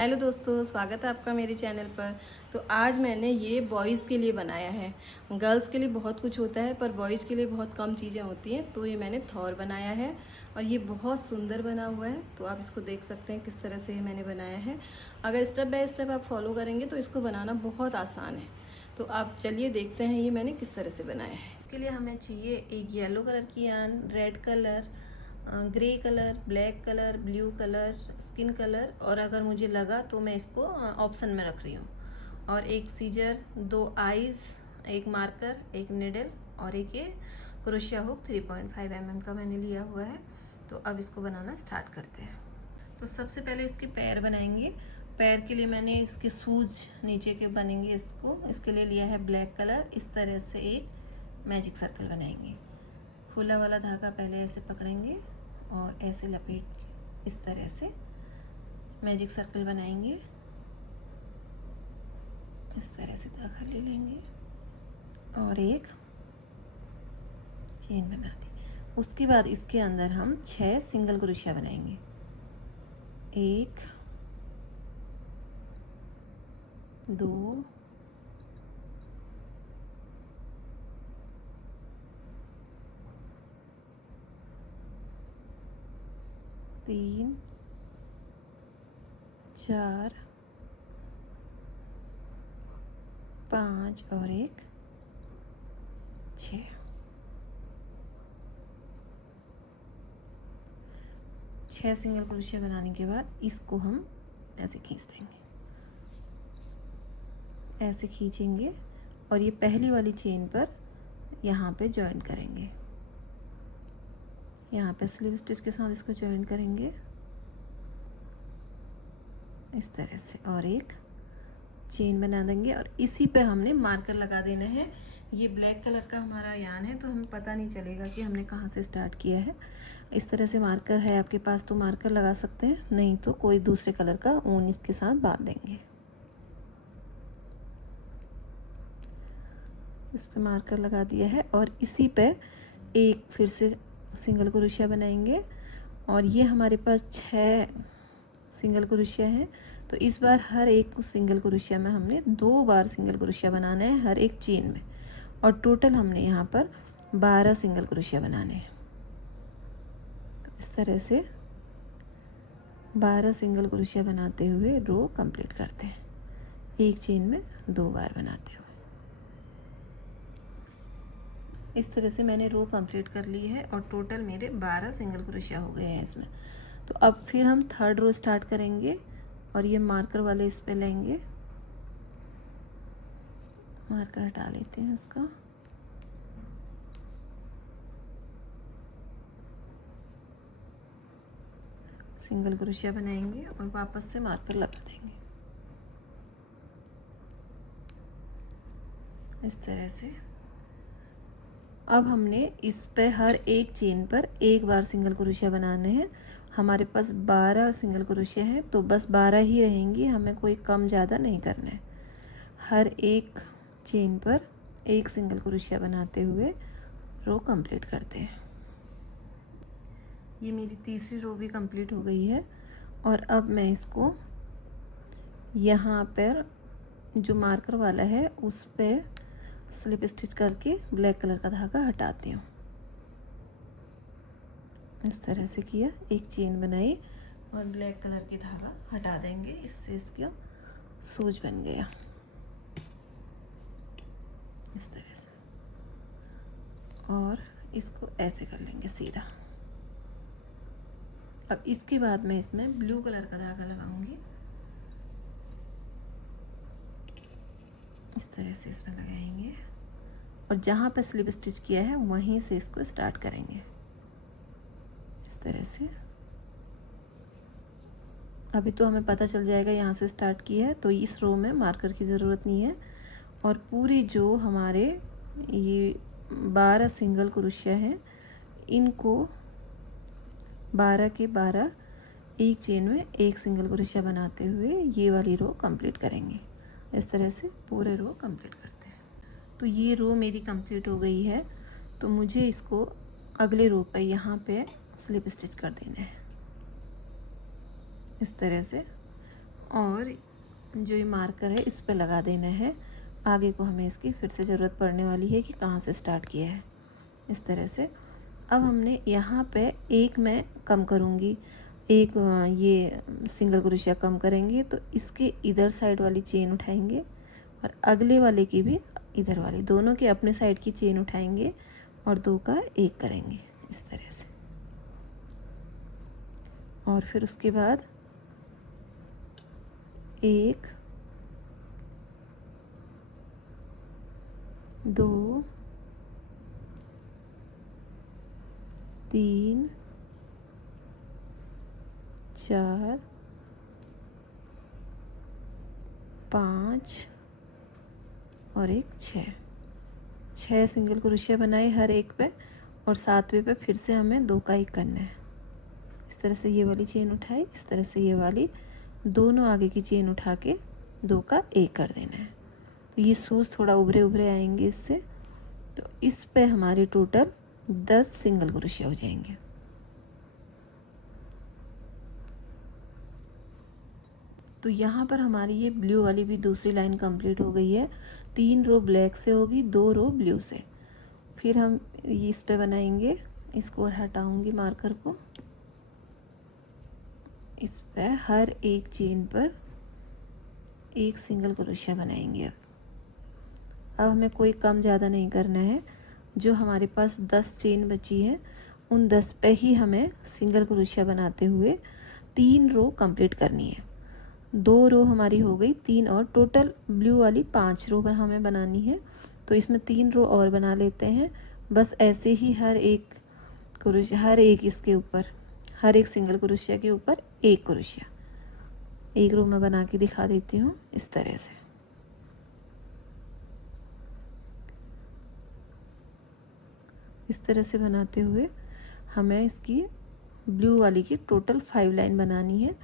Hello दोस्तों, स्वागत है आपका मेरे चैनल पर। तो आज मैंने ये बॉयज़ के लिए बनाया है। गर्ल्स के लिए बहुत कुछ होता है पर बॉयज़ के लिए बहुत कम चीज़ें होती हैं। तो ये मैंने थॉर बनाया है और ये बहुत सुंदर बना हुआ है। तो आप इसको देख सकते हैं किस तरह से ये मैंने बनाया है। अगर स्टेप बाय स्टेप आप फॉलो करेंगे तो इसको बनाना बहुत आसान है। तो आप चलिए देखते हैं ये मैंने किस तरह से बनाया है। इसके लिए हमें चाहिए एक येलो कलर की यान, red colour, grey colour, black colour, blue colour, skin colour, और अगर मुझे लगा तो मैं इसको ऑप्शन में रख रही हूँ। और एक सीजर, 2 आइज़, एक मार्कर, एक निडल और एक ये क्रोशिया हुक 3.5 mm का मैंने लिया हुआ है। तो अब इसको बनाना स्टार्ट करते हैं। तो सबसे पहले इसके पैर बनाएंगे। पैर के लिए मैंने इसके सूज नीचे के बनेंगे। इसके लिए लिया है ब्लैक कलर। इस तरह से एक मैजिक सर्कल बनाएंगे। खुला वाला धागा पहले ऐसे पकड़ेंगे और ऐसे लपेट के इस तरह से मैजिक सर्कल बनाएंगे। इस तरह से धागा ले लेंगे और एक चेन बना दी। उसके बाद इसके अंदर हम 6 सिंगल क्रोशिया बनाएंगे। 1 2 3 4 5 और एक 6। 6 सिंगल क्रोशिया बनाने के बाद इसको हम ऐसे खींच देंगे। ऐसे खींचेंगे और ये पहली वाली चेन पर यहाँ पे जॉइन करेंगे। यहाँ पे स्लिप स्टिच के साथ इसको जॉइन करेंगे इस तरह से और एक चेन बना देंगे। और इसी पे हमने मार्कर लगा देना है। ये ब्लैक कलर का हमारा यान है तो हमें पता नहीं चलेगा कि हमने कहाँ से स्टार्ट किया है। इस तरह से मार्कर है आपके पास तो मार्कर लगा सकते हैं, नहीं तो कोई दूसरे कलर का ऊन इसके साथ बांध देंगे। इस पे मार्कर लगा दिया है और इसी पे एक फिर से सिंगल क्रोशिया बनाएंगे। और ये हमारे पास 6 सिंगल क्रोशिया है। तो इस बार हर एक सिंगल क्रोशिया में हमने 2 बार सिंगल क्रोशिया बनाना है हर एक चेन में। और टोटल हमने यहाँ पर 12 सिंगल क्रोशिया बनाने हैं। तो इस तरह से 12 सिंगल क्रोशिया बनाते हुए रो कंप्लीट करते हैं, एक चेन में 2 बार बनाते हुए। इस तरह से मैंने रो कंप्लीट कर ली है और टोटल मेरे 12 सिंगल क्रोशिया हो गए हैं इसमें। तो अब फिर हम थर्ड रो स्टार्ट करेंगे और ये मार्कर वाले इस पे लेंगे। मार्कर हटा लेते हैं इसका। सिंगल क्रोशिया बनाएंगे और वापस से मार्कर लगा देंगे इस तरह से। अब हमने इस पे हर एक चेन पर एक बार सिंगल क्रोशिया बनाने हैं। हमारे पास 12 सिंगल क्रोशिया हैं तो बस 12 ही रहेंगी, हमें कोई कम ज़्यादा नहीं करना है। हर एक चेन पर एक सिंगल क्रोशिया बनाते हुए रो कंप्लीट करते हैं। ये मेरी तीसरी रो भी कंप्लीट हो गई है। और अब मैं इसको यहाँ पर जो मार्कर वाला है उस पर स्लिप स्टिच करके ब्लैक कलर का धागा हटाती हूँ। इस तरह से किया, एक चेन बनाई और ब्लैक कलर की धागा हटा देंगे। इससे इसका सूज बन गया इस तरह से। और इसको ऐसे कर लेंगे सीधा। अब इसके बाद मैं इसमें ब्लू कलर का धागा लगाऊंगी। इस तरह से इसमें लगाएंगे और जहाँ पर स्लिप स्टिच किया है वहीं से इसको स्टार्ट करेंगे इस तरह से। अभी तो हमें पता चल जाएगा यहाँ से स्टार्ट किया है, तो इस रो में मार्कर की ज़रूरत नहीं है। और पूरी जो हमारे ये 12 सिंगल क्रोशिया हैं इनको 12 के 12 एक चेन में एक सिंगल क्रोशिया बनाते हुए ये वाली रो कंप्लीट करेंगे। इस तरह से पूरे रो कंप्लीट करते हैं। तो ये रो मेरी कंप्लीट हो गई है। तो मुझे इसको अगले रो पर यहाँ पे स्लिप स्टिच कर देना है इस तरह से। और जो ये मार्कर है इस पे लगा देना है। आगे को हमें इसकी फिर से ज़रूरत पड़ने वाली है कि कहाँ से स्टार्ट किया है, इस तरह से। अब हमने यहाँ पे एक मैं कम करूँगी, एक ये सिंगल क्रोशिया कम करेंगे, तो इसके इधर साइड वाली चेन उठाएंगे और अगले वाले की भी इधर वाली, दोनों के अपने साइड की चेन उठाएंगे और 2 का 1 करेंगे इस तरह से। और फिर उसके बाद 1 2 3 4 5 और एक 6 सिंगल क्रोशिया बनाए हर एक पे, और 7वें पे फिर से हमें 2 का 1 करना है। इस तरह से ये वाली चेन उठाई, इस तरह से ये वाली दोनों आगे की चेन उठा के 2 का 1 कर देना है। तो ये सूज थोड़ा उभरे उभरे आएंगे इससे, तो इस पे हमारे टोटल 10 सिंगल क्रोशिया हो जाएंगे। तो यहाँ पर हमारी ये ब्लू वाली भी दूसरी लाइन कंप्लीट हो गई है। 3 रो ब्लैक से होगी, 2 रो ब्लू से। फिर हम इस पे बनाएंगे, इसको हटाऊंगी मार्कर को, इस पे हर एक चेन पर 1 सिंगल क्रोशिया बनाएंगे। अब हमें कोई कम ज़्यादा नहीं करना है। जो हमारे पास 10 चेन बची है उन 10 पे ही हमें सिंगल क्रोशिया बनाते हुए 3 रो कंप्लीट करनी है। 2 रो हमारी हो गई, 3 और टोटल ब्लू वाली 5 रो हमें बनानी है। तो इसमें 3 रो और बना लेते हैं। बस ऐसे ही हर एक क्रोशिया, हर एक इसके ऊपर, हर एक सिंगल क्रोशिया के ऊपर 1 क्रोशिया। एक रो मैं बना के दिखा देती हूँ इस तरह से। इस तरह से बनाते हुए हमें इसकी ब्लू वाली की टोटल 5 लाइन बनानी है।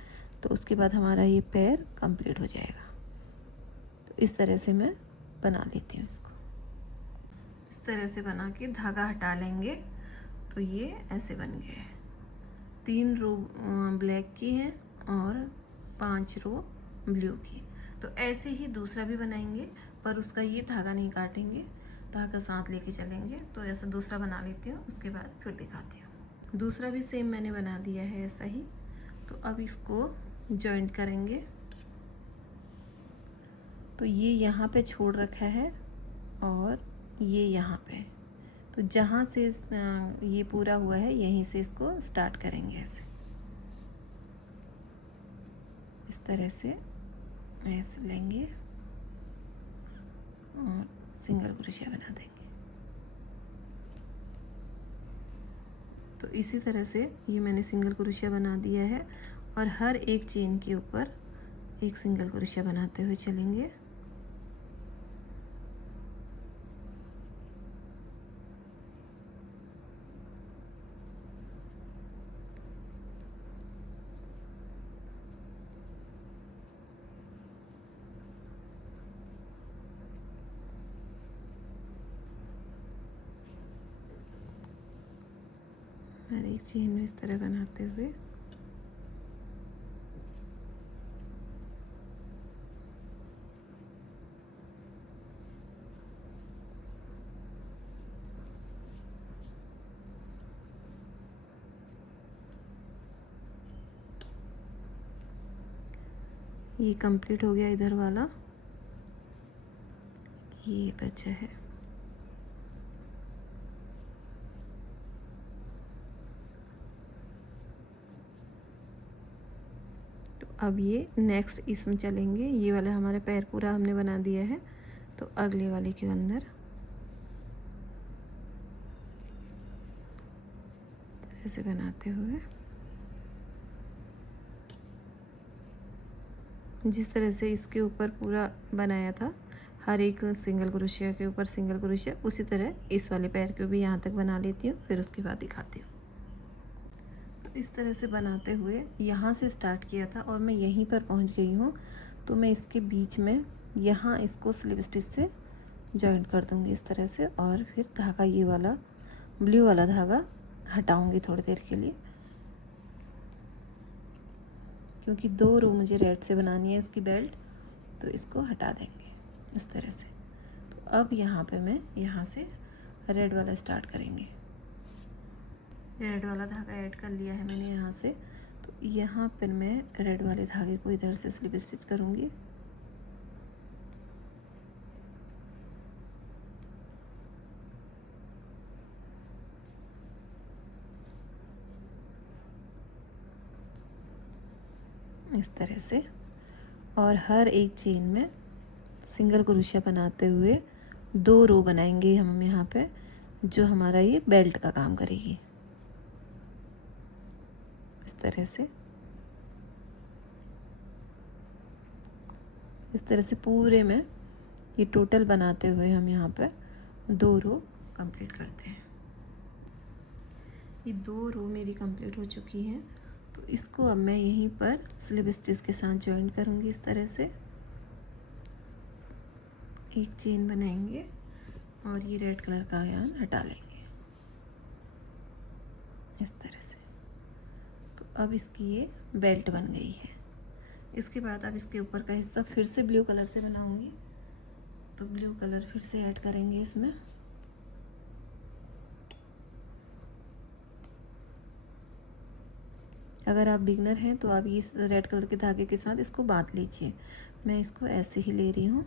तो उसके बाद हमारा ये पैर कंप्लीट हो जाएगा। तो इस तरह से मैं बना लेती हूँ इसको। इस तरह से बना के धागा हटा लेंगे तो ये ऐसे बन गया है। 3 रो ब्लैक की है और 5 रो ब्लू की। तो ऐसे ही दूसरा भी बनाएंगे, पर उसका ये धागा नहीं काटेंगे, धागा साथ लेके चलेंगे। तो ऐसा दूसरा बना लेती हूँ, उसके बाद फिर दिखाती हूँ। दूसरा भी सेम मैंने बना दिया है ऐसा ही। तो अब इसको जॉइंट करेंगे। तो ये यहाँ पे छोड़ रखा है और ये यहाँ पे, तो जहाँ से ये पूरा हुआ है यहीं से इसको स्टार्ट करेंगे ऐसे, इस तरह से ऐसे लेंगे और सिंगल क्रोशिया बना देंगे। तो इसी तरह से ये मैंने सिंगल क्रोशिया बना दिया है और हर एक चेन के ऊपर 1 सिंगल क्रोशिया बनाते हुए चलेंगे। हर एक चेन में इस तरह बनाते हुए ये कंप्लीट हो गया। इधर वाला ये बचा है। तो अब ये नेक्स्ट इसमें चलेंगे। ये वाला हमारे पैर पूरा हमने बना दिया है, तो अगले वाले के अंदर ऐसे बनाते हुए, जिस तरह से इसके ऊपर पूरा बनाया था हर एक सिंगल क्रोशिया के ऊपर सिंगल क्रोशिया, उसी तरह इस वाले पैर को भी यहाँ तक बना लेती हूँ, फिर उसके बाद दिखाती हूँ। तो इस तरह से बनाते हुए यहाँ से स्टार्ट किया था और मैं यहीं पर पहुँच गई हूँ। तो मैं इसके बीच में यहाँ इसको स्लिप स्टिच से जॉइंट कर दूँगी इस तरह से, और फिर धागा ये वाला ब्लू वाला धागा हटाऊँगी थोड़ी देर के लिए, क्योंकि 2 रो मुझे रेड से बनानी है इसकी बेल्ट, तो इसको हटा देंगे इस तरह से। तो अब यहाँ पे मैं यहाँ से रेड वाला स्टार्ट करेंगे। रेड वाला धागा ऐड कर लिया है मैंने यहाँ से। तो यहाँ पर मैं रेड वाले धागे को इधर से स्लिप स्टिच करूँगी। इस तरह से, और हर एक चेन में सिंगल क्रोशिया बनाते हुए 2 रो बनाएंगे हम यहाँ पे, जो हमारा ये बेल्ट का काम करेगी। इस तरह से, इस तरह से पूरे में ये टोटल बनाते हुए हम यहाँ पे 2 रो कंप्लीट करते हैं। ये 2 रो मेरी कंप्लीट हो चुकी हैं। तो इसको अब मैं यहीं पर स्लिप स्टिच के साथ जॉइन करूँगी। इस तरह से एक चेन बनाएंगे और ये रेड कलर का यार्न हटा लेंगे इस तरह से। तो अब इसकी ये बेल्ट बन गई है। इसके बाद अब इसके ऊपर का हिस्सा फिर से ब्लू कलर से बनाऊंगी। तो ब्लू कलर फिर से ऐड करेंगे इसमें। अगर आप बिगनर हैं तो आप इस रेड कलर के धागे के साथ इसको बांध लीजिए। मैं इसको ऐसे ही ले रही हूँ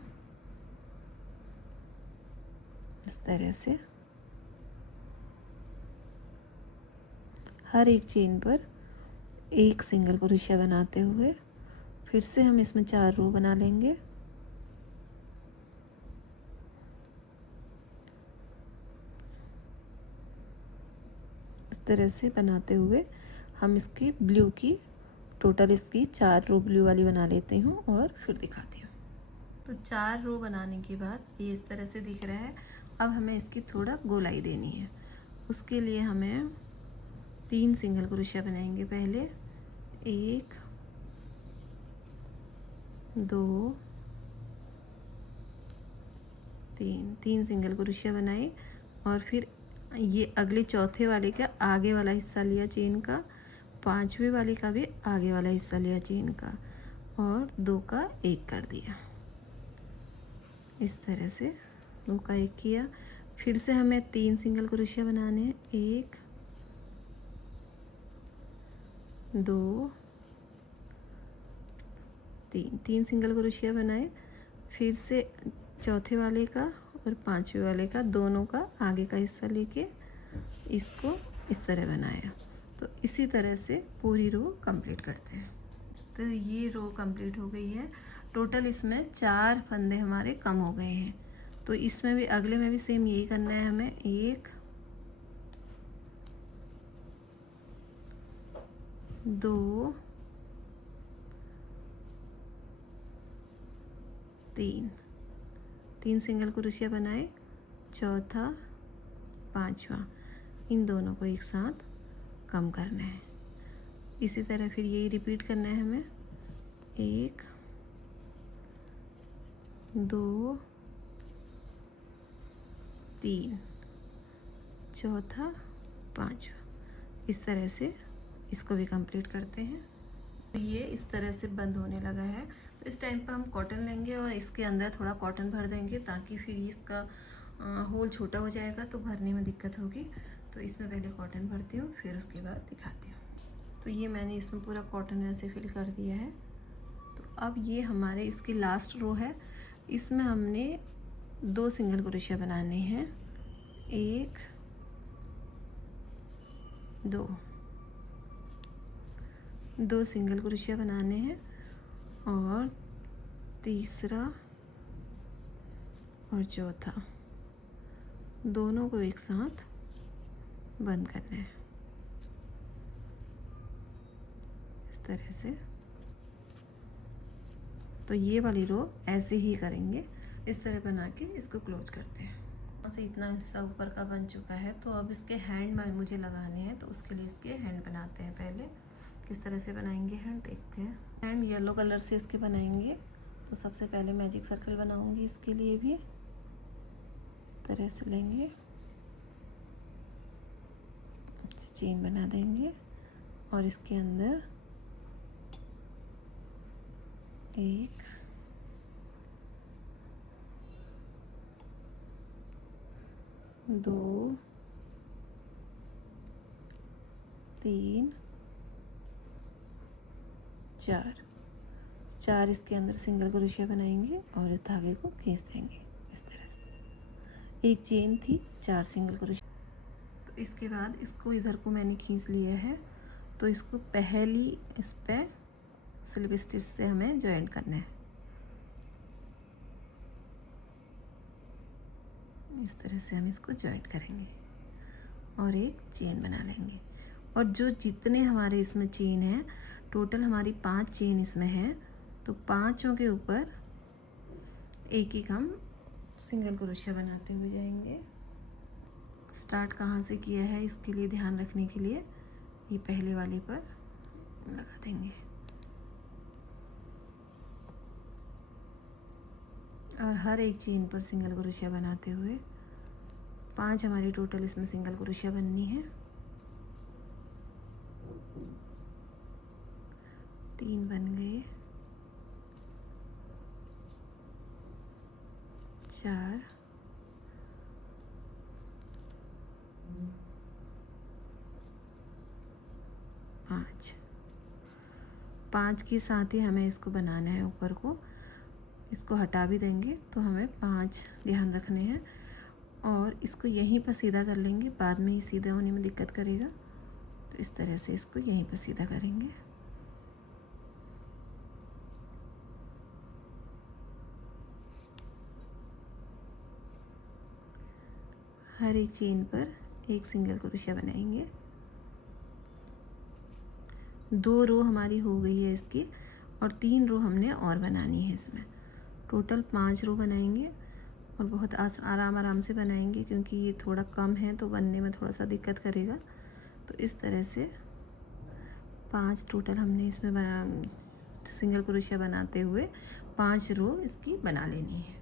इस तरह से। हर एक चेन पर एक सिंगल क्रोशिया बनाते हुए फिर से हम इसमें 4 रो बना लेंगे। इस तरह से बनाते हुए हम इसकी ब्लू की टोटल इसकी 4 रो ब्लू वाली बना लेती हूँ और फिर दिखाती हूँ। तो 4 रो बनाने के बाद ये इस तरह से दिख रहा है। अब हमें इसकी थोड़ा गोलाई देनी है। उसके लिए हमें 3 सिंगल क्रोशिया बनाएंगे पहले। 1 2 3 सिंगल क्रोशिया बनाए और फिर ये अगले चौथे वाले का आगे वाला हिस्सा लिया चेन का, 5वें वाले का भी आगे वाला हिस्सा लिया चेन का और 2 का 1 कर दिया। इस तरह से 2 का 1 किया। फिर से हमें 3 सिंगल क्रोशिया बनाने हैं। 1 2 3 सिंगल क्रोशिया बनाए। फिर से चौथे वाले का और 5वें वाले का दोनों का आगे का हिस्सा लेके इसको इस तरह बनाया। तो इसी तरह से पूरी रो कंप्लीट करते हैं। तो ये रो कंप्लीट हो गई है। टोटल इसमें 4 फंदे हमारे कम हो गए हैं। तो इसमें भी अगले में भी सेम यही करना है हमें। 1 2 3 सिंगल क्रोशिया बनाए, चौथा 5वां, इन दोनों को एक साथ कम करना है। इसी तरह फिर यही रिपीट करना है हमें। 1 2 3, चौथा 5वां, इस तरह से इसको भी कंप्लीट करते हैं। तो ये इस तरह से बंद होने लगा है। तो इस टाइम पर हम कॉटन लेंगे और इसके अंदर थोड़ा कॉटन भर देंगे ताकि फिर इसका होल छोटा हो जाएगा तो भरने में दिक्कत होगी। तो इसमें पहले कॉटन भरती हूँ, फिर उसके बाद दिखाती हूँ। तो ये मैंने इसमें पूरा कॉटन ऐसे फिल कर दिया है। तो अब ये हमारे इसकी लास्ट रो है। इसमें हमने 2 सिंगल क्रोशिया बनाने हैं। 1 2 सिंगल क्रोशिया बनाने हैं और तीसरा और चौथा दोनों को एक साथ बंद करना है इस तरह से। तो ये वाली रो ऐसे ही करेंगे, इस तरह बना के इसको क्लोज करते हैं। यहाँ से इतना हिस्सा ऊपर का बन चुका है। तो अब इसके हैंड मुझे लगाने हैं, तो उसके लिए इसके हैंड बनाते हैं। पहले किस तरह से बनाएंगे हैंड देखते हैं। हैंड येलो कलर से इसके बनाएंगे। तो सबसे पहले मैजिक सर्कल बनाऊंगी इसके लिए भी। इस तरह से लेंगे, चेन बना देंगे और इसके अंदर एक, दो, तीन, चार। चार इसके अंदर सिंगल क्रोशिया बनाएंगे और इस धागे को खींच देंगे इस तरह से। एक चेन थी, 4 सिंगल क्रोशिया। तो इसके बाद इसको इधर को मैंने खींच लिया है, तो इसको पहली इस पे स्लिप स्टिच से हमें ज्वाइन करना है। इस तरह से हम इसको ज्वाइन करेंगे और एक चेन बना लेंगे। और जो जितने हमारे इसमें चेन है, टोटल हमारी 5 चेन इसमें है, तो पांचों के ऊपर एक एक हम सिंगल क्रोशिया बनाते हुए जाएंगे। स्टार्ट कहाँ से किया है इसके लिए ध्यान रखने के लिए ये पहले वाले पर लगा देंगे और हर एक चेन पर सिंगल क्रोशिया बनाते हुए 5 हमारी टोटल इसमें सिंगल क्रोशिया बननी है। 3 बन गए, 4, 5। 5 के साथ ही हमें इसको बनाना है ऊपर को। इसको हटा भी देंगे तो हमें 5 ध्यान रखने हैं और इसको यहीं पर सीधा कर लेंगे, बाद में ही सीधा होने में दिक्कत करेगा। तो इस तरह से इसको यहीं पर सीधा करेंगे। हर एक चेन पर एक सिंगल क्रोशिया बनाएंगे। 2 रो हमारी हो गई है इसकी और 3 रो हमने और बनानी है इसमें। टोटल 5 रो बनाएंगे और बहुत आराम आराम से बनाएंगे क्योंकि ये थोड़ा कम है तो बनने में थोड़ा सा दिक्कत करेगा। तो इस तरह से 5 टोटल हमने इसमें सिंगल क्रोशिया बनाते हुए 5 रो इसकी बना लेनी है।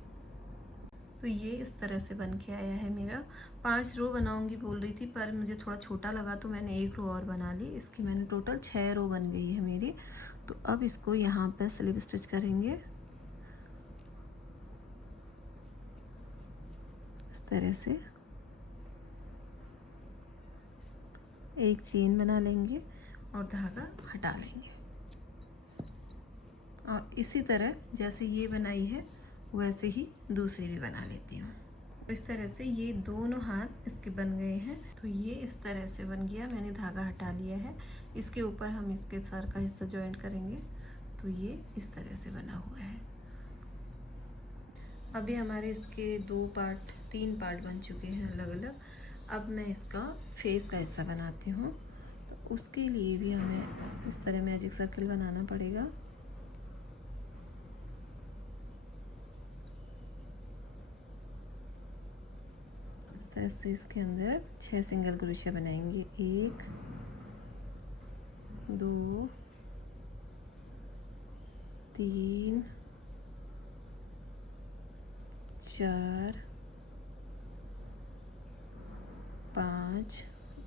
तो ये इस तरह से बन के आया है मेरा। 5 रो बनाऊंगी बोल रही थी पर मुझे थोड़ा छोटा लगा तो मैंने 1 रो और बना ली। इसकी मैंने टोटल 6 रो बन गई है मेरी। तो अब इसको यहाँ पर स्लिप स्टिच करेंगे इस तरह से। एक चेन बना लेंगे और धागा हटा लेंगे और इसी तरह जैसे ये बनाई है वैसे ही दूसरी भी बना लेती हूँ। तो इस तरह से ये दोनों हाथ इसके बन गए हैं। तो ये इस तरह से बन गया, मैंने धागा हटा लिया है। इसके ऊपर हम इसके सर का हिस्सा ज्वाइंट करेंगे। तो ये इस तरह से बना हुआ है। अभी हमारे इसके 3 पार्ट बन चुके हैं अलग अलग। अब मैं इसका फेस का हिस्सा बनाती हूँ। तो उसके लिए भी हमें इस तरह मैजिक सर्कल बनाना पड़ेगा। इस तरह से इसके अंदर 6 सिंगल क्रोशिया बनाएंगे। 1, 2, 3, 4, 5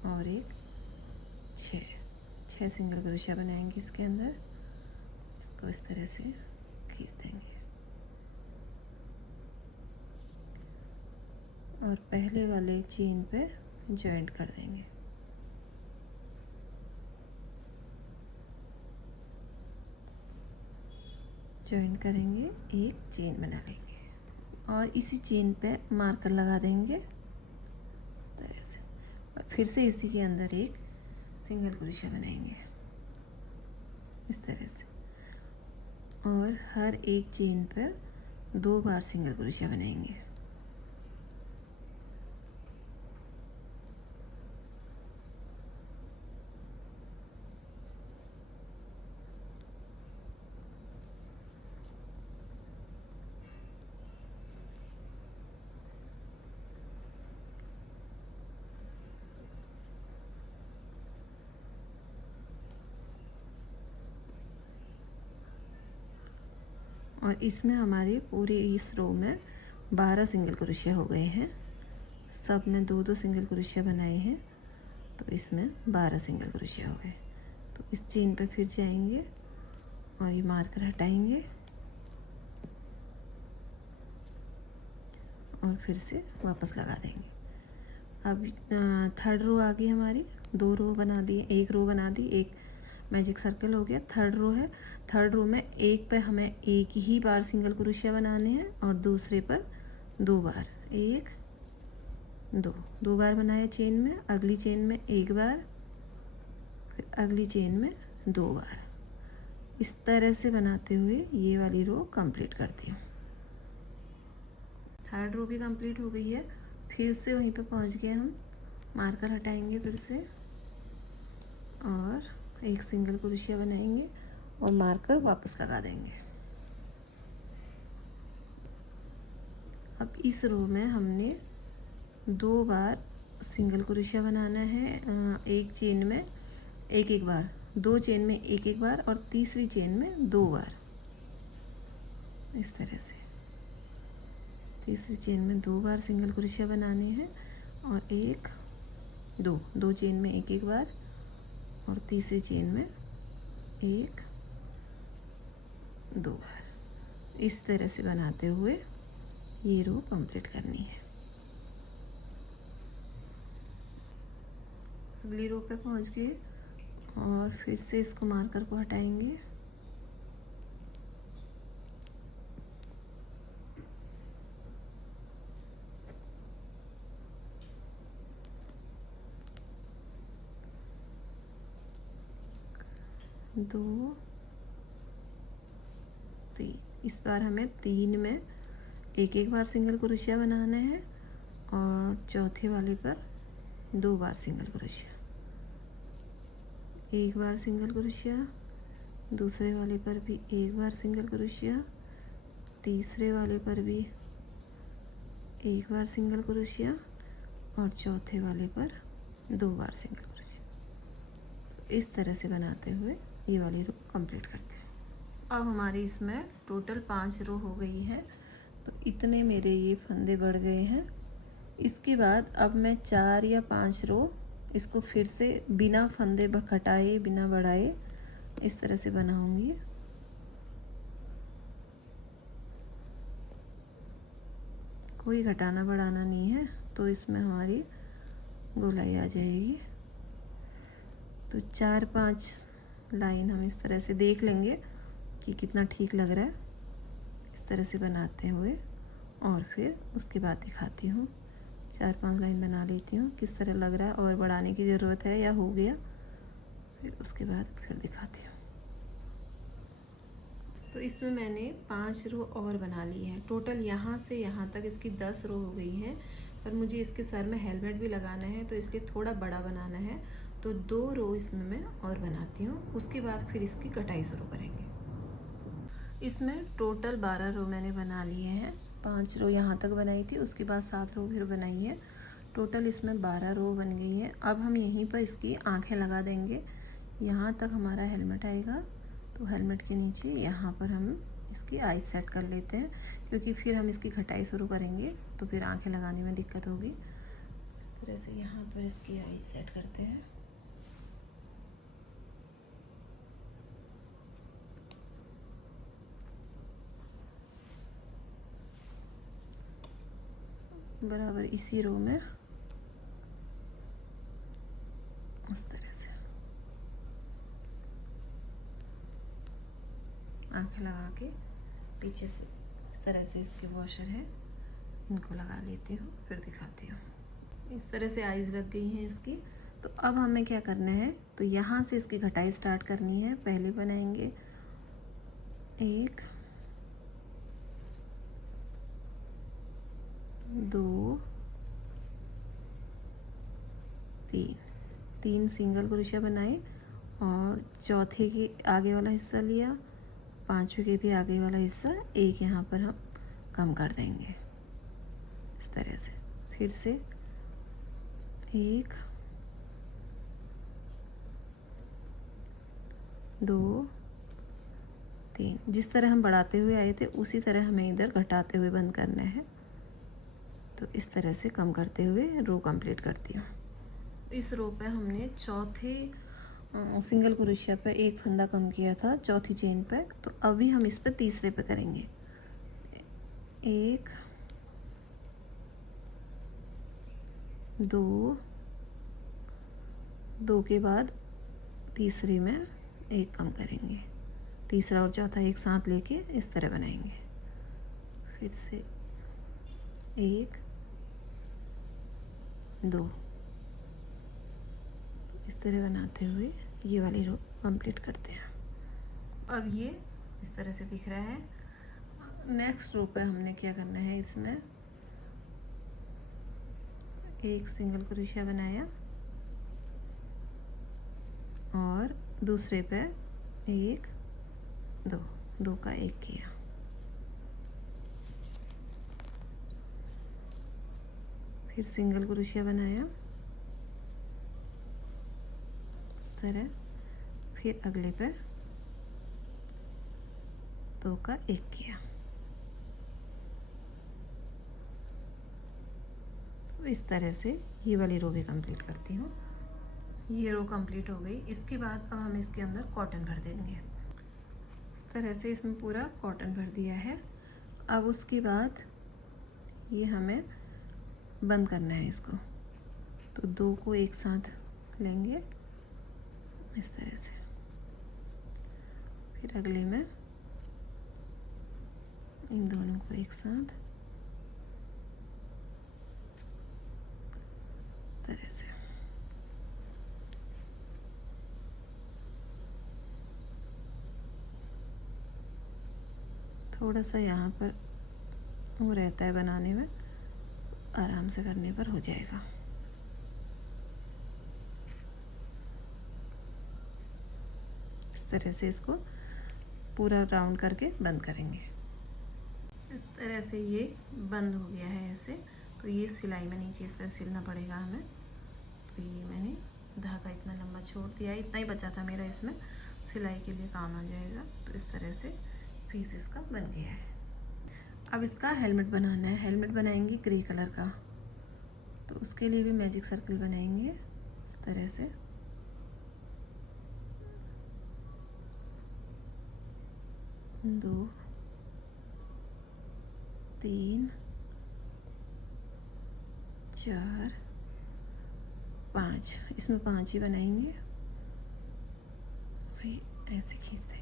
और एक 6 सिंगल क्रोशिया बनाएंगे इसके अंदर। इसको इस तरह से खींच देंगे और पहले वाले चेन पे जॉइंट कर देंगे। जॉइंट करेंगे, एक चेन बना लेंगे और इसी चेन पे मार्कर लगा देंगे इस तरह से। और फिर से इसी के अंदर एक सिंगल क्रोशिया बनाएंगे इस तरह से और हर एक चेन पर 2 बार सिंगल क्रोशिया बनाएंगे। और इसमें हमारे पूरे इस रो में 12 सिंगल क्रोशिया हो गए हैं। सब में 2-2 सिंगल क्रोशिया बनाए हैं तो इसमें 12 सिंगल क्रोशिया हो गए। तो इस चेन पर फिर जाएंगे और ये मार्कर हटाएंगे और फिर से वापस लगा देंगे। अब थर्ड रो आ गई हमारी, 2 रो बना दिए, 1 रो बना दी, एक मैजिक सर्कल हो गया। थर्ड रो है, थर्ड रो में एक पे हमें एक ही बार सिंगल क्रोशिया बनाने हैं और दूसरे पर 2 बार, 1 2 बार बनाए चेन में, अगली चेन में 1 बार, फिर अगली चेन में 2 बार। इस तरह से बनाते हुए ये वाली रो कंप्लीट करती हूँ। थर्ड रो भी कंप्लीट हो गई है। फिर से वहीं पे पहुँच गए हम, मार्कर हटाएंगे फिर से और एक सिंगल क्रोशिया बनाएंगे और मार्कर वापस लगा देंगे। अब इस रो में हमने 2 बार सिंगल क्रोशिया बनाना है, एक चेन में एक बार, 2 चेन में एक बार और तीसरी चेन में 2 बार। इस तरह से तीसरी चेन में 2 बार सिंगल क्रोशिया बनाने हैं और 1 2 चेन में एक बार और तीसरी चेन में 1 2 बार। इस तरह से बनाते हुए ये रो कंप्लीट करनी है। अगली रो पे पहुंच गए और फिर से इसको मार्कर को हटाएंगे। दो, तीन, इस बार हमें 3 में एक बार सिंगल क्रोशिया बनाना है और चौथे वाले पर 2 बार सिंगल क्रोशिया, 1 बार सिंगल क्रोशिया, दूसरे वाले पर भी 1 बार सिंगल क्रोशिया, तीसरे वाले पर भी 1 बार सिंगल क्रोशिया और चौथे वाले पर 2 बार सिंगल क्रोशिया। तो इस तरह से बनाते हुए ये वाली रो कंप्लीट करते हैं। अब हमारी इसमें टोटल 5 रो हो गई है। तो इतने मेरे ये फंदे बढ़ गए हैं। इसके बाद अब मैं 4 या 5 रो इसको फिर से बिना फंदे घटाए, बिना बढ़ाए इस तरह से बनाऊंगी। कोई घटाना बढ़ाना नहीं है, तो इसमें हमारी गोलाई आ जाएगी। तो 4-5 लाइन हम इस तरह से देख लेंगे कि कितना ठीक लग रहा है। इस तरह से बनाते हुए और फिर उसके बाद दिखाती हूँ। 4-5 लाइन बना लेती हूँ किस तरह लग रहा है और बढ़ाने की ज़रूरत है या हो गया, फिर उसके बाद फिर दिखाती हूँ। तो इसमें मैंने 5 रो और बना ली है। टोटल यहाँ से यहाँ तक इसकी 10 रो हो गई हैं। पर मुझे इसके सर में हेलमेट भी लगाना है, तो इसलिए थोड़ा बड़ा बनाना है। तो 2 रो इसमें मैं और बनाती हूँ, उसके बाद फिर इसकी कटाई शुरू करेंगे। इसमें टोटल 12 रो मैंने बना लिए हैं। 5 रो यहाँ तक बनाई थी, उसके बाद 7 रो फिर बनाई है। टोटल इसमें 12 रो बन गई हैं। अब हम यहीं पर इसकी आँखें लगा देंगे। यहाँ तक हमारा हेलमेट आएगा, तो हेलमेट के नीचे यहाँ पर हम इसकी आइज सेट कर लेते हैं, क्योंकि फिर हम इसकी घटाई शुरू करेंगे तो फिर आँखें लगाने में दिक्कत होगी। इस तरह से यहाँ पर इसकी आइज सेट करते हैं। बराबर इसी रो में इस तरह से आँखें लगा के पीछे से इस तरह से इसके वॉशर है, इनको लगा लेती हूँ, फिर दिखाती हूँ। इस तरह से आइज़ लग गई हैं इसकी। तो अब हमें क्या करना है, तो यहाँ से इसकी घटाई स्टार्ट करनी है। पहले बनाएंगे 1 2 3 सिंगल क्रोशिया बनाए और चौथे के आगे वाला हिस्सा लिया, 5वें के भी आगे वाला हिस्सा एक यहाँ पर हम कम कर देंगे इस तरह से। फिर से 1 2 3, जिस तरह हम बढ़ाते हुए आए थे उसी तरह हमें इधर घटाते हुए बंद करना है। तो इस तरह से कम करते हुए रो कंप्लीट करती हूँ। इस रो पे हमने चौथे सिंगल क्रोशिया पे एक फंदा कम किया था चौथी चेन पे, तो अभी हम इस पे तीसरे पे करेंगे। 1 दो, दो के बाद तीसरे में एक कम करेंगे, तीसरा और चौथा एक साथ लेके इस तरह बनाएंगे। फिर से एक, दो, इस तरह बनाते हुए ये वाली रो कंप्लीट करते हैं। अब ये इस तरह से दिख रहा है। नेक्स्ट रो पे हमने क्या करना है, इसमें एक सिंगल क्रोशिया बनाया और दूसरे पे एक, दो, दो का एक किया, फिर सिंगल क्रोशिया बनाया इस तरह, फिर अगले पे दो का एक किया। तो इस तरह से ये वाली रो भी कंप्लीट करती हूँ। ये रो कंप्लीट हो गई। इसके बाद अब हम इसके अंदर कॉटन भर देंगे। इस तरह से इसमें पूरा कॉटन भर दिया है। अब उसके बाद ये हमें बंद करना है इसको, तो दो को एक साथ लेंगे इस तरह से, फिर अगले में इन दोनों को एक साथ इस तरह से। थोड़ा सा यहाँ पर वो रहता है बनाने में, आराम से करने पर हो जाएगा। इस तरह से इसको पूरा राउंड करके बंद करेंगे। इस तरह से ये बंद हो गया है ऐसे। तो ये सिलाई में नीचे इस तरह सिलना पड़ेगा हमें। तो ये मैंने धागा इतना लंबा छोड़ दिया है, इतना ही बचा था मेरा, इसमें सिलाई के लिए काम आ जाएगा। तो इस तरह से पीस इसका बन गया है। अब इसका हेलमेट बनाना है। हेलमेट बनाएंगे ग्रे कलर का, तो उसके लिए भी मैजिक सर्कल बनाएंगे इस तरह से। दो, तीन, चार, पाँच, इसमें पाँच ही बनाएंगे। ऐसे खींच देंगे।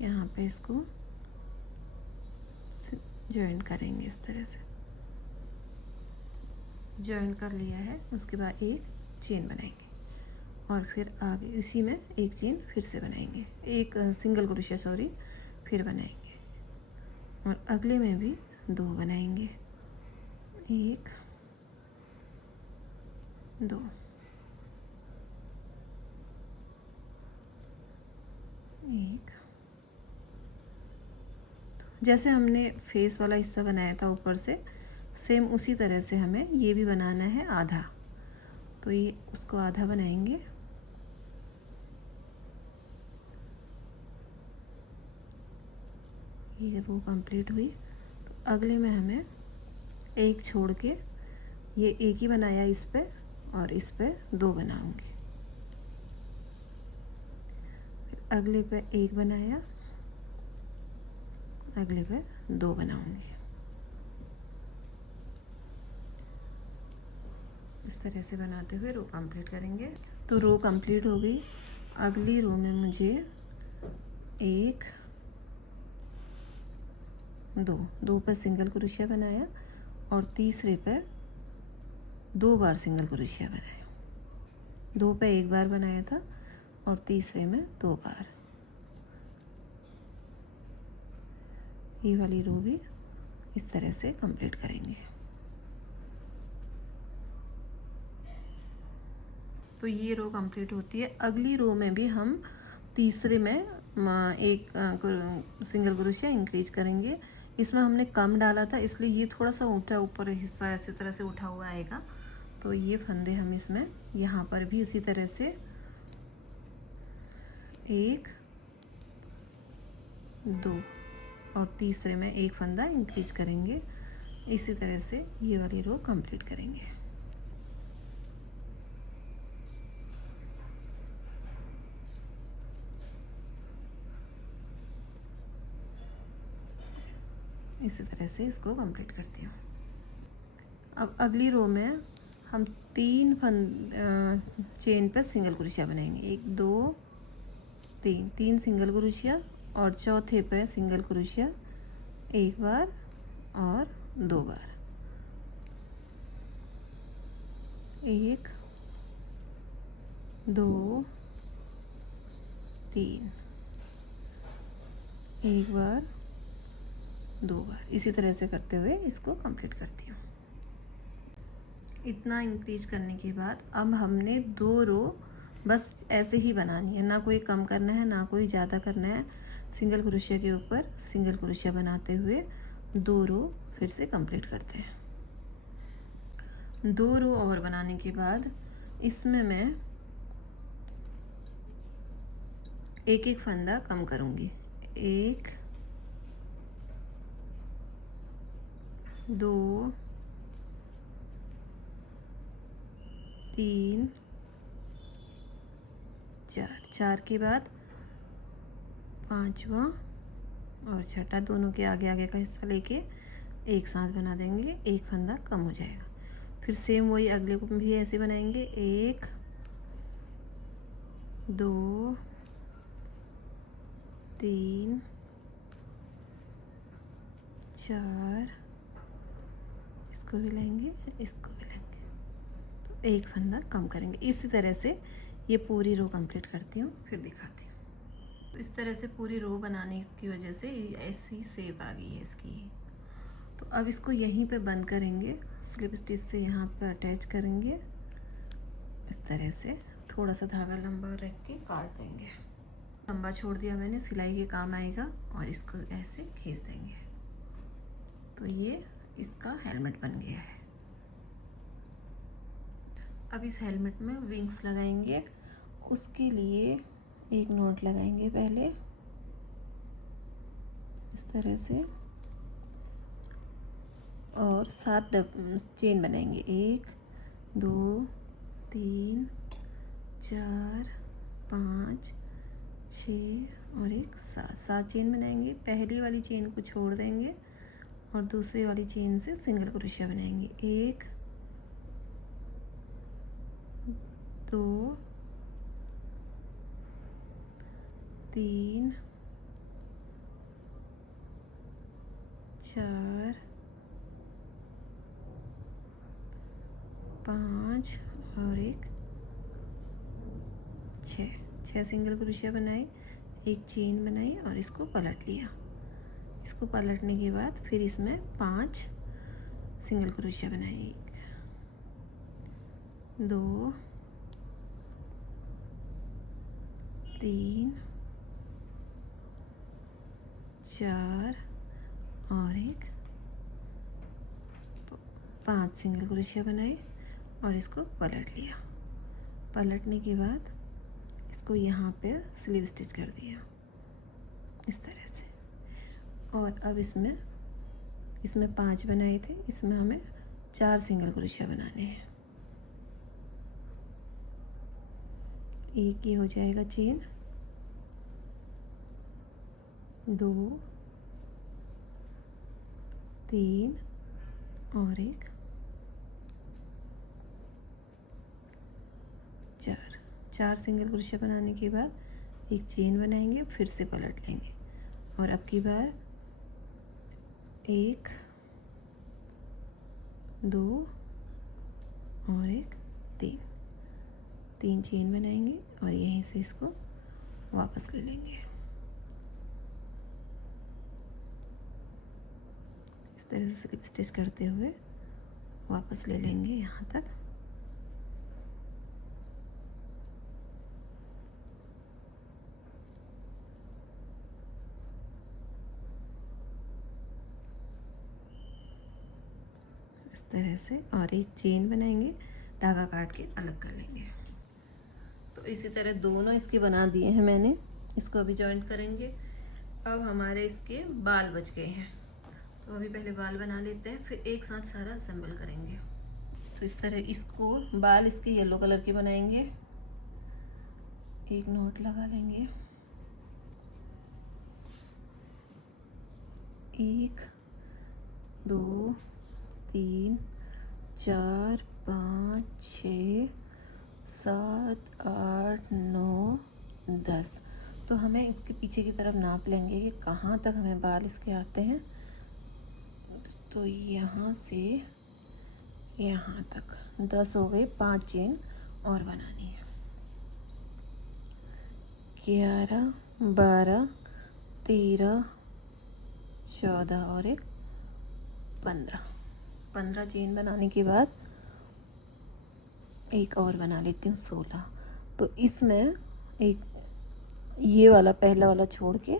यहाँ पे इसको जॉइन करेंगे इस तरह से। जॉइन कर लिया है, उसके बाद एक चेन बनाएंगे और फिर आगे इसी में एक चेन फिर से बनाएंगे, एक सिंगल क्रोशिया सॉरी, फिर बनाएंगे और अगले में भी दो बनाएंगे, एक, दो, एक। जैसे हमने फेस वाला हिस्सा बनाया था ऊपर से, सेम उसी तरह से हमें ये भी बनाना है आधा। तो ये उसको आधा बनाएंगे। ये रो कंप्लीट हुई। तो अगले में हमें एक छोड़ के, ये एक ही बनाया इस पे और इस पे दो बनाऊंगी, फिर अगले पे एक बनाया, अगले पे दो बनाऊंगी। इस तरह से बनाते हुए रो कंप्लीट करेंगे। तो रो कंप्लीट हो गई। अगली रो में मुझे एक, दो, दो पर सिंगल क्रोशिया बनाया और तीसरे पे दो बार सिंगल क्रोशिया बनाया। दो पे एक बार बनाया था और तीसरे में दो बार। ये वाली रो भी इस तरह से कंप्लीट करेंगे। तो ये रो कंप्लीट होती है। अगली रो में भी हम तीसरे में एक सिंगल क्रोशिया इंक्रीज करेंगे। इसमें हमने कम डाला था, इसलिए ये थोड़ा सा ऊँचा ऊपर हिस्सा ऐसी तरह से उठा हुआ आएगा। तो ये फंदे हम इसमें यहाँ पर भी उसी तरह से एक, दो और तीसरे में एक फंदा इंक्रीज करेंगे। इसी तरह से ये वाली रो कंप्लीट करेंगे। इसी तरह से इसको कंप्लीट करती हूँ। अब अगली रो में हम 3 चेन पर सिंगल क्रोशिया बनाएंगे। 1 2 3 सिंगल क्रोशिया और चौथे पे सिंगल क्रोशिया 1 बार और 2 बार। 1 2 3, 1 बार 2 बार, इसी तरह से करते हुए इसको कंप्लीट करती हूँ। इतना इंक्रीज करने के बाद अब हमने 2 रो बस ऐसे ही बनानी है, ना कोई कम करना है ना कोई ज़्यादा करना है। सिंगल क्रोशिया के ऊपर सिंगल क्रोशिया बनाते हुए 2 रो फिर से कंप्लीट करते हैं। 2 रो और बनाने के बाद इसमें मैं एक एक फंदा कम करूँगी। 1 2 3 4 के बाद 5वां और छठा, दोनों के आगे आगे का हिस्सा लेके एक साथ बना देंगे, एक फंदा कम हो जाएगा। फिर सेम वही अगले को भी ऐसे बनाएंगे। 1 2 3 4, इसको भी लेंगे, इसको भी लेंगे, तो एक फंदा कम करेंगे। इसी तरह से ये पूरी रो कंप्लीट करती हूँ, फिर दिखाती हूँ। तो इस तरह से पूरी रो बनाने की वजह से ऐसी शेप आ गई है इसकी। तो अब इसको यहीं पे बंद करेंगे, स्लिप स्टिच से यहाँ पे अटैच करेंगे। इस तरह से थोड़ा सा धागा लंबा रख के काट देंगे। लंबा छोड़ दिया मैंने, सिलाई के काम आएगा, और इसको ऐसे खींच देंगे। तो ये इसका हेलमेट बन गया है। अब इस हेलमेट में विंग्स लगाएंगे। उसके लिए एक नॉट लगाएंगे पहले इस तरह से, और 7 चेन बनाएंगे। 1 2 3 4 5 6 और एक 7 चेन बनाएंगे। पहली वाली चेन को छोड़ देंगे और दूसरी वाली चेन से सिंगल क्रोशिया बनाएंगे। 1 2 3 4 5 और एक 6 सिंगल क्रोशिया बनाई, एक चेन बनाई और इसको पलट लिया। इसको पलटने के बाद फिर इसमें 5 सिंगल क्रोशिया बनाई। 1 2 3 4 और एक 5 सिंगल क्रोशिया बनाई और इसको पलट लिया। पलटने के बाद इसको यहाँ पे स्लीव स्टिच कर दिया इस तरह से। और अब इसमें 5 बनाए थे, इसमें हमें 4 सिंगल क्रोशिया बनाने हैं। एक ये हो जाएगा चेन, 2 3 और एक 4 सिंगल क्रोशिया बनाने के बाद एक चेन बनाएंगे, फिर से पलट लेंगे और अब की बार 1 2 और एक 3 चेन बनाएंगे और यहीं से इसको वापस ले लेंगे। इस तरह से स्लिप स्टिच करते हुए वापस ले लेंगे यहाँ तक। इस तरह से, और एक चेन बनाएंगे, धागा काट के अलग कर लेंगे। तो इसी तरह दोनों इसके बना दिए हैं मैंने। इसको अभी जॉइंट करेंगे। अब हमारे इसके बाल बच गए हैं, तो अभी पहले बाल बना लेते हैं, फिर एक साथ सारा असेंबल करेंगे। तो इस तरह इसको बाल इसके येलो कलर के बनाएंगे। एक नॉट लगा लेंगे, 1 2 3 4 5 6 7 8 9 10। तो हमें इसके पीछे की तरफ नाप लेंगे कि कहाँ तक हमें बाल इसके आते हैं। तो यहाँ से यहाँ तक 10 हो गए। 5 चेन और बनानी है। 11 12 13 14 और एक 15 चेन बनाने के बाद एक और बना लेती हूँ 16। तो इसमें एक ये वाला पहला वाला छोड़ के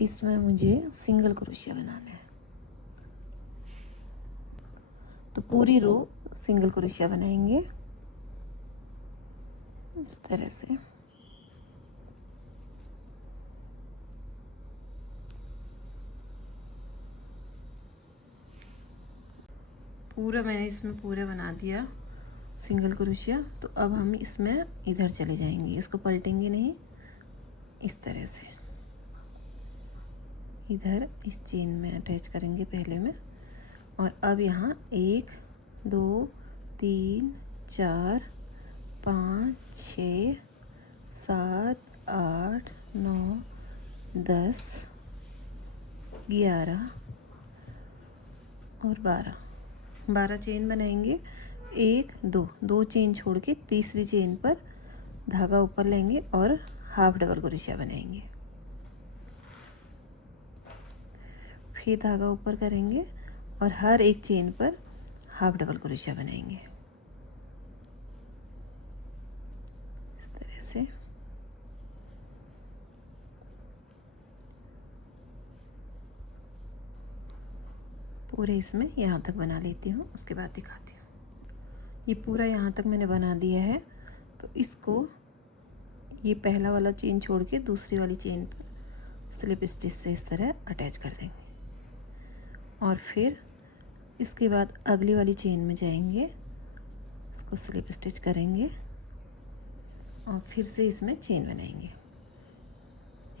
इसमें मुझे सिंगल क्रोशिया बनाना है। तो पूरी रो सिंगल क्रोशिया बनाएंगे इस तरह से। पूरा मैंने इसमें पूरे बना दिया सिंगल क्रोशिया। तो अब हम इसमें इधर चले जाएंगे, इसको पलटेंगे नहीं, इस तरह से इधर इस चेन में अटैच करेंगे पहले में। और अब यहाँ 1 2 3 4 5 6 7 8 9 10 11 और 12 चेन बनाएंगे। 1 2 चेन छोड़ के तीसरी चेन पर धागा ऊपर लेंगे और हाफ डबल क्रोशिया बनाएंगे। फिर धागा ऊपर करेंगे और हर एक चेन पर हाफ डबल क्रोशिया बनाएंगे इस तरह से। पूरे इसमें यहाँ तक बना लेती हूँ, उसके बाद दिखाती हूँ। ये पूरा यहाँ तक मैंने बना दिया है। तो इसको ये पहला वाला चेन छोड़ के दूसरी वाली चेन पर स्लिप स्टिच से इस तरह अटैच कर देंगे। और फिर इसके बाद अगली वाली चेन में जाएंगे, इसको स्लिप स्टिच करेंगे और फिर से इसमें चेन बनाएंगे।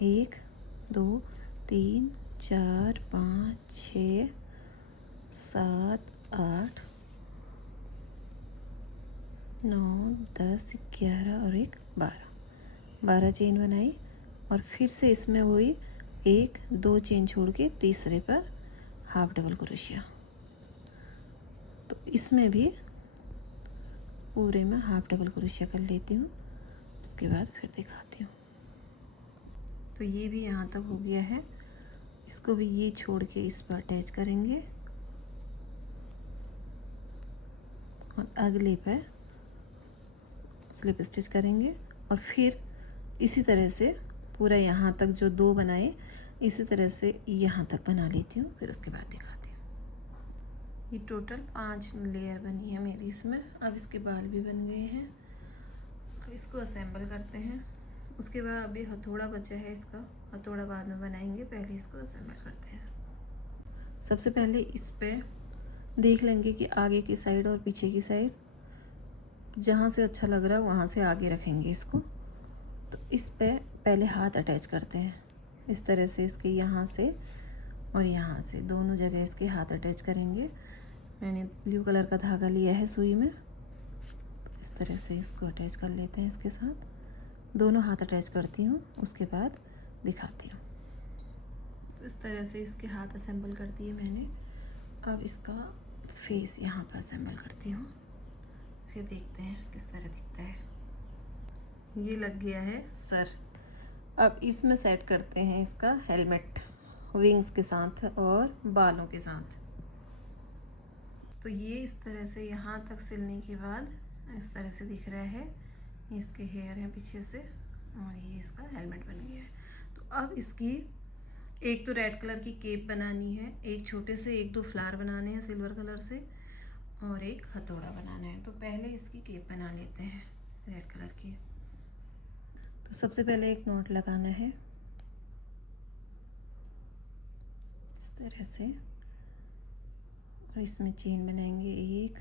1 2 3 4 5 6 7 8 9 10 11 और एक 12 चेन बनाई। और फिर से इसमें वही 1 2 चेन छोड़ के तीसरे पर हाफ डबल क्रोशिया। तो इसमें भी पूरे में हाफ डबल क्रोशिया कर लेती हूँ, उसके बाद फिर दिखाती हूँ। तो ये भी यहाँ तक हो गया है। इसको भी ये छोड़ के इस पर अटैच करेंगे और अगले पर स्लिप स्टिच करेंगे। और फिर इसी तरह से पूरा यहाँ तक जो 2 बनाए इसी तरह से यहाँ तक बना लेती हूँ, फिर उसके बाद दिखाती हूँ। ये टोटल 5 लेयर बनी है मेरी इसमें। अब इसके बाल भी बन गए हैं। अब इसको असेंबल करते हैं। उसके बाद अभी हथौड़ा बचा है, इसका हथौड़ा बाद में बनाएंगे, पहले इसको असेंबल करते हैं। सबसे पहले इस पे देख लेंगे कि आगे की साइड और पीछे की साइड जहाँ से अच्छा लग रहा है वहाँ से आगे रखेंगे इसको। तो इस पे पहले हाथ अटैच करते हैं इस तरह से, इसके यहाँ से और यहाँ से दोनों जगह इसके हाथ अटैच करेंगे। मैंने ब्लू कलर का धागा लिया है सुई में, तो इस तरह से इसको अटैच कर लेते हैं इसके साथ। दोनों हाथ अटैच करती हूँ, उसके बाद दिखाती हूँ। तो इस तरह से इसके हाथ असेंबल कर दिए मैंने। अब इसका फेस यहाँ पर असेंबल करती हूँ, फिर देखते हैं किस तरह दिखता है। ये लग गया है सर। अब इसमें सेट करते हैं इसका हेलमेट विंग्स के साथ और बालों के साथ। तो ये इस तरह से यहाँ तक सिलने के बाद इस तरह से दिख रहा है। इसके हेयर हैं पीछे से और ये इसका हेलमेट बन गया है। तो अब इसकी एक तो रेड कलर की केप बनानी है, एक छोटे से 1-2 फ्लावर बनाने हैं सिल्वर कलर से और एक हथौड़ा बनाना है। तो पहले इसकी केप बना लेते हैं रेड कलर की। तो सबसे पहले एक नॉट लगाना है इस तरह से और इसमें चेन बनाएंगे 1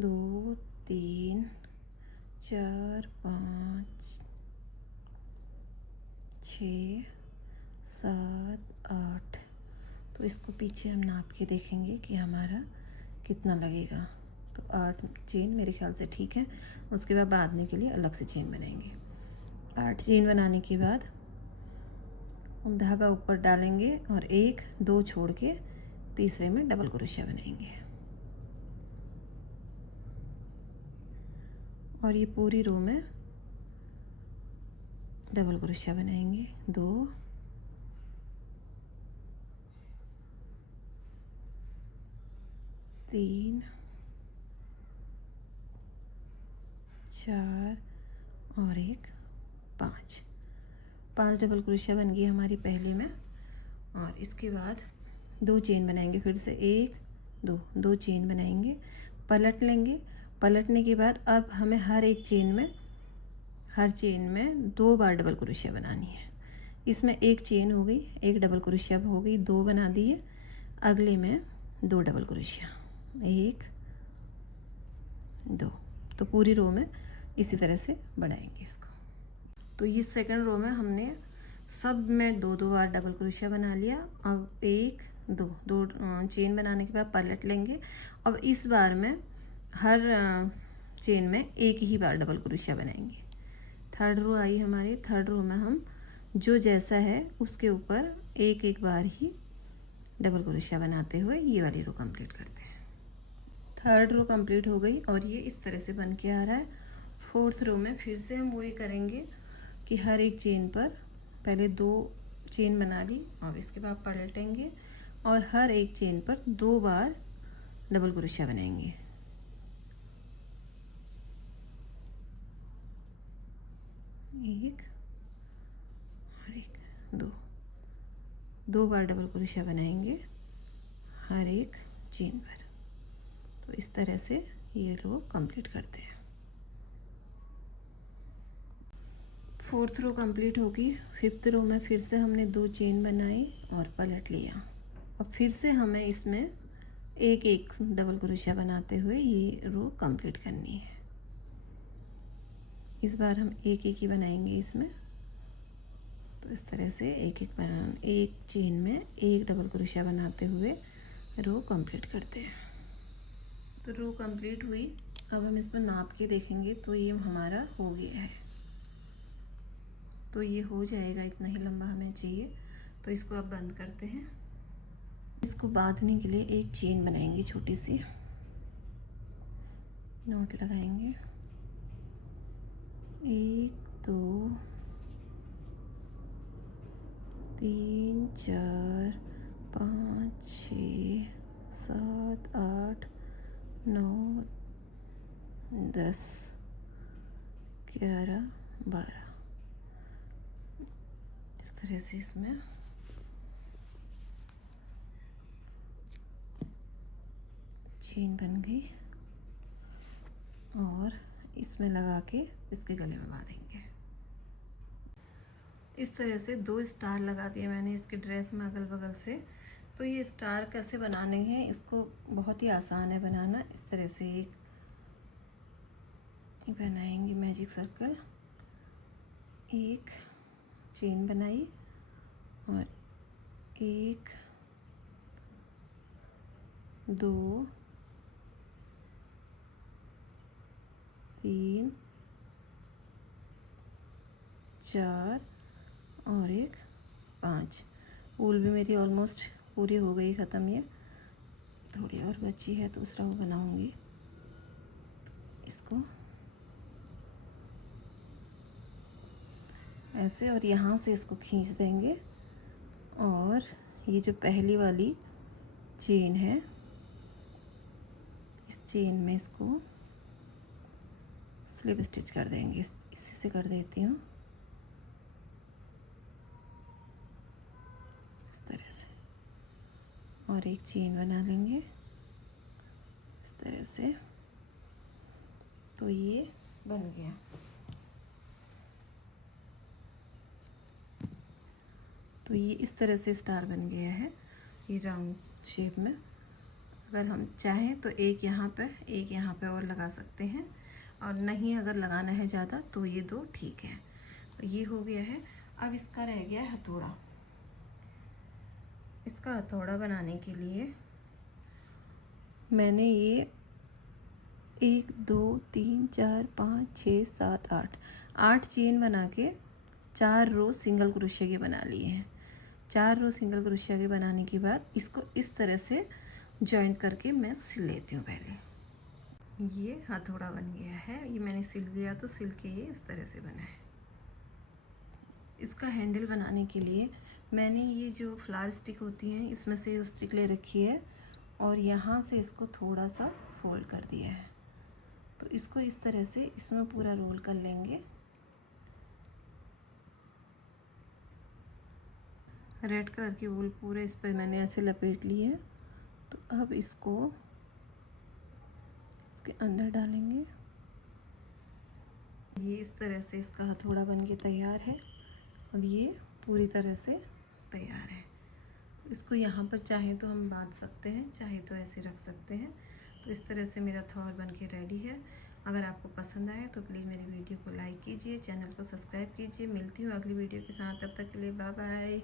2 3 4 5 6 7 8। तो इसको पीछे हम नाप के देखेंगे कि हमारा कितना लगेगा। तो 8 चेन मेरे ख्याल से ठीक है। उसके बाद बांधने के लिए अलग से चेन बनाएंगे। 8 चेन बनाने के बाद हम धागा ऊपर डालेंगे और 1 2 छोड़ के तीसरे में डबल क्रोशिया बनाएंगे और ये पूरी रो में डबल क्रोशिया बनाएंगे। 2 3 4 और 1 5 डबल क्रोशिया बन गई हमारी पहले में। और इसके बाद 2 चेन बनाएंगे, फिर से 1 2 चेन बनाएंगे, पलट लेंगे। पलटने के बाद अब हमें हर चेन में 2 बार डबल क्रोशिया बनानी है। इसमें 1 चेन हो गई, 1 डबल क्रोशिया हो गई, 2 बना दिए। अगले में 2 डबल क्रोशिया, 1 2। तो पूरी रो में इसी तरह से बनाएंगे इसको। तो ये सेकंड रो में हमने सब में 2 बार डबल क्रोशिया बना लिया। अब 1 2 चेन बनाने के बाद पलट लेंगे। अब इस बार में हर चेन में 1 ही बार डबल क्रोशिया बनाएंगे। थर्ड रो आई हमारी। थर्ड रो में हम जो जैसा है उसके ऊपर 1 बार ही डबल क्रोशिया बनाते हुए ये वाली रो कंप्लीट करते हैं। थर्ड रो कंप्लीट हो गई और ये इस तरह से बन के आ रहा है। फोर्थ रो में फिर से हम वही करेंगे कि हर एक चेन पर पहले 2 चेन बना ली और इसके बाद पलटेंगे और हर एक चेन पर 2 बार डबल क्रोशिया बनाएंगे। एक और एक, 2 बार डबल क्रोशिया बनाएंगे हर एक चेन पर। तो इस तरह से ये रो कंप्लीट करते हैं। फोर्थ रो कंप्लीट होगी। फिफ्थ रो में फिर से हमने 2 चेन बनाई और पलट लिया। अब फिर से हमें इसमें 1 डबल क्रोशिया बनाते हुए ये रो कंप्लीट करनी है। इस बार हम 1 ही बनाएंगे इसमें। तो इस तरह से एक चेन में 1 डबल क्रोशिया बनाते हुए रो कंप्लीट करते हैं। तो रो कंप्लीट हुई। अब हम इसमें नाप के देखेंगे तो ये हमारा हो गया है। तो ये हो जाएगा, इतना ही लंबा हमें चाहिए। तो इसको अब बंद करते हैं। इसको बांधने के लिए एक चेन बनाएंगे, छोटी सी नॉट लगाएंगे। 1 2 3 4 5 6 7 8 9 10 11 12। इस तरह से इसमें चेन बन गई और इसमें लगा के इसके गले में बांधेंगे। इस तरह से 2 स्टार लगा दिए मैंने इसके ड्रेस में अगल बगल से। तो ये स्टार कैसे बनाने हैं, इसको बहुत ही आसान है बनाना। इस तरह से एक बनाएंगे मैजिक सर्कल, एक चेन बनाई और 1 2 3 4 और 1 5। वूल भी मेरी ऑलमोस्ट पूरी हो गई ख़त्म। ये थोड़ी और बची है, दूसरा वो बनाऊंगी। इसको ऐसे और यहाँ से इसको खींच देंगे और ये जो पहली वाली चेन है इस चेन में इसको स्लिप स्टिच कर देंगे। इसी से कर देती हूँ इस तरह से और एक चेन बना लेंगे इस तरह से। तो ये बन गया। तो ये इस तरह से स्टार बन गया है, ये राउंड शेप में। अगर हम चाहें तो एक यहाँ पे और लगा सकते हैं, और नहीं अगर लगाना है ज़्यादा तो ये 2 ठीक है। तो ये हो गया है। अब इसका रह गया है हथौड़ा। इसका हथौड़ा बनाने के लिए मैंने ये 1 2 3 4 5 6 7 8 चेन बना के 4 रो सिंगल क्रोशिया के बना लिए हैं। 4 रो सिंगल क्रोशिया के बनाने के बाद इसको इस तरह से जॉइंट करके मैं सिल लेती हूँ। पहले ये हथौड़ा बन गया है, ये मैंने सिल लिया तो सिल के ये इस तरह से बना है। इसका हैंडल बनाने के लिए मैंने ये जो फ्लावर स्टिक होती हैं इसमें से स्टिक ले रखी है और यहाँ से इसको थोड़ा सा फोल्ड कर दिया है। तो इसको इस तरह से इसमें पूरा रोल कर लेंगे। रेड कलर की वूल पूरे इस पर मैंने ऐसे लपेट ली है। तो अब इसको इसके अंदर डालेंगे। ये इस तरह से इसका हथौड़ा बन के तैयार है। अब ये पूरी तरह से तैयार है। इसको यहाँ पर चाहे तो हम बांध सकते हैं, चाहे तो ऐसे रख सकते हैं। तो इस तरह से मेरा थॉर बन के रेडी है। अगर आपको पसंद आए तो प्लीज़ मेरी वीडियो को लाइक कीजिए, चैनल को सब्सक्राइब कीजिए। मिलती हूँ अगली वीडियो के साथ, तब तक के लिए बाय बाय।